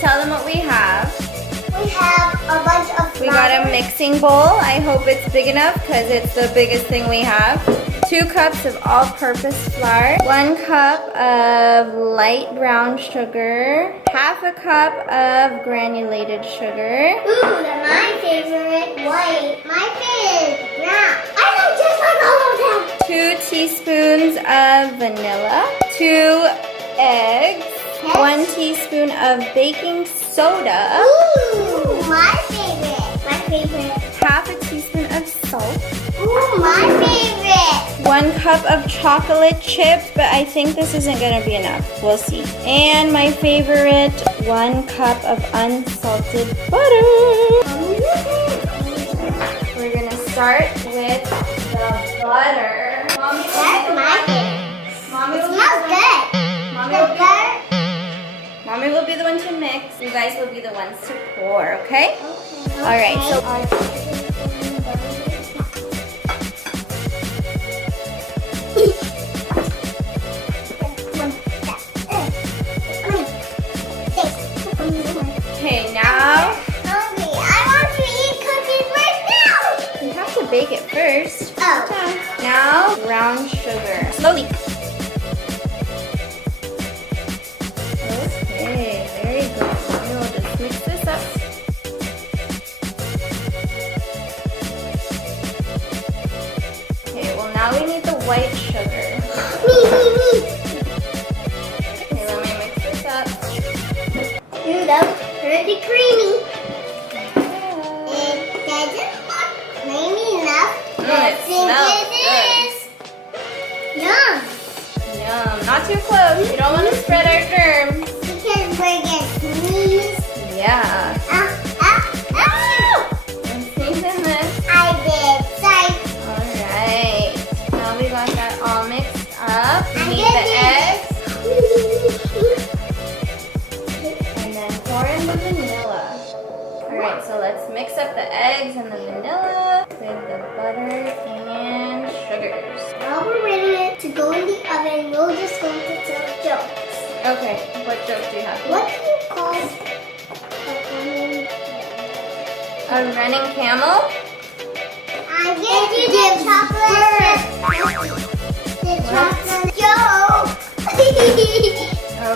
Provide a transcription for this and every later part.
let's tell them what we have. We have a bunch of flour. We got a mixing bowl. I hope it's big enough because it's the biggest thing we have. 2 cups of all-purpose flour. 1 cup of light brown sugar. 1/2 cup of granulated sugar. Ooh, my favorite white. My favorite brown. I like just like all of them. 2 teaspoons of vanilla. 2 eggs. Yes. 1 teaspoon of baking soda. Ooh, my favorite. My favorite. 1/2 teaspoon of salt. Ooh, my favorite. 1 cup of chocolate chips, but I think this isn't gonna be enough. We'll see. And my favorite, 1 cup of unsalted butter. We're gonna start with the butter. Mommy, That's my favorite. It smells good. Mommy will be the one to mix. You guys will be the ones to pour, okay? Okay. All right, so okay, now Hungry. I want to eat cookies right now. you have to bake it first. Oh. Now, brown sugar. Slowly. Okay, very good. We'll just mix this up. Okay, well now we need the white sugar. Me. Okay, let me mix this up. Ooh, that was pretty creamy. It doesn't look creamy enough. It smells good. Yum. Yum, not too close. You don't want to spread our germs. Because we're going to sneeze. Yeah. Ow. I'm sneezing this. I did. Sorry. Alright. Now we got that all mixed up. We I'm need gonna the do eggs. And then pour in the vanilla. Alright, so let's mix up the eggs and the vanilla with the butter and sugars. While we're ready to go in the oven, we'll just go to some jokes. Okay, what joke do you have? What do you call A running camel? I'm going to give chocolate. The chocolate joke.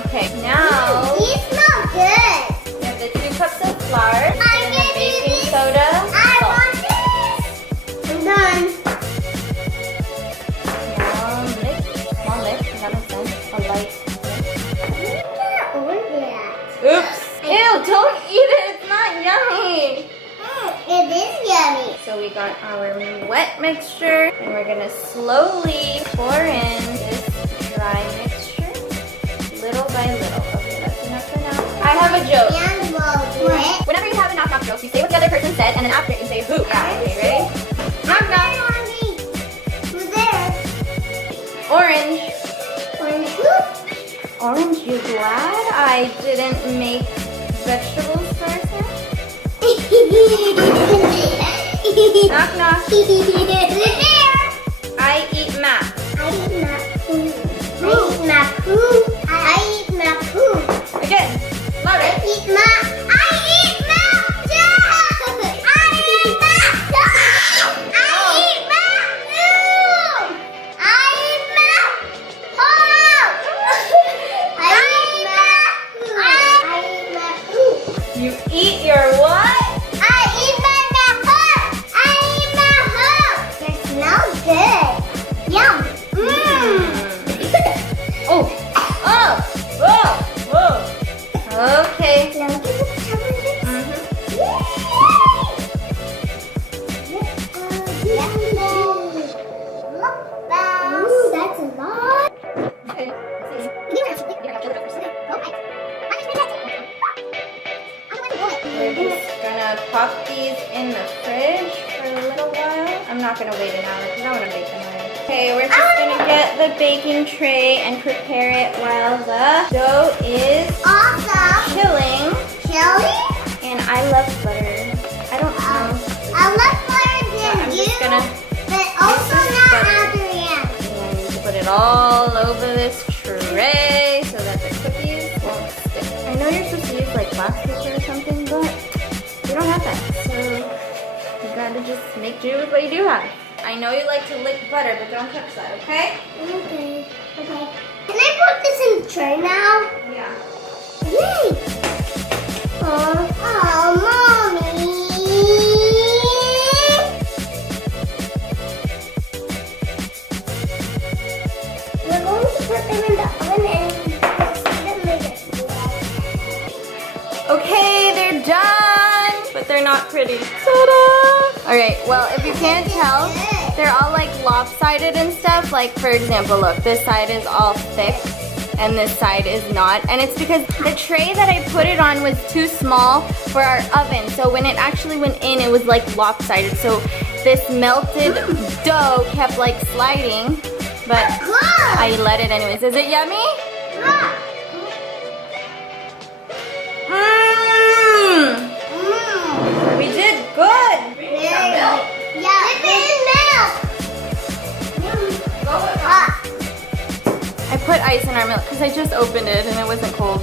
Okay, now These smell good. we have the 2 cups of flour and the gonna do baking this. soda. I salt. want this. I'm done. Small mix, does that make sense? A light Oops. Oops! Ew, don't eat it, it's not yummy! It is yummy. So we got our wet mixture and we're gonna slowly pour in this dry mixture, little by little. Okay, that's enough for now. I have a joke. And we'll do it. Whenever you have a knock-knock joke, you say what the other person said and then after it you say who. Yeah, okay, ready? Knock-knock. Who's there? Orange. Orange who? Orange, you glad I didn't make vegetables for ourselves? Knock knock. Who's there? I eat map. I eat Mapu. I eat Mapu. Again, louder. I eat Mapu. I eat Mapu. I eat Mapu. I eat Mapu. I eat Mapu. I eat Mapu. You eat your what? I eat my Mapu. I eat Mapu. It smells good. Yum. Oh, whoa. Okay. Now give it a Ooh, that's a lot. Okay. We're just gonna pop these in the fridge for a little while. I'm not gonna wait an hour because I want to bake them already. Okay, we're just gonna get the baking tray and prepare it while the dough is Awesome. chilling. Chili? And I love butter. I don't know. I love butter than I'm you, just gonna but also this is not butter. Adrian. I need to put it all over this tray so that the cookies won't stick. I know you're supposed to use like plastic or something, but we don't have that. So you gotta just make do with what you do have. I know you like to lick butter, but don't touch that, okay? Okay. Okay. Can I put this in the tray now? Yeah. Yay! Oh, Mommy! We're going to put them in the oven and set them later. Okay, they're done, but they're not pretty. Ta-da! All right, well, if you can't tell, they're all like lopsided and stuff. Like, for example, look, this side is all thick and this side is not. And it's because the tray that I put it on was too small for our oven. So when it actually went in, it was like lopsided. So this melted dough kept like sliding, but I let it anyways. Is it yummy? We did good. Yeah, this is milk. I put ice in our milk because I just opened it and it wasn't cold.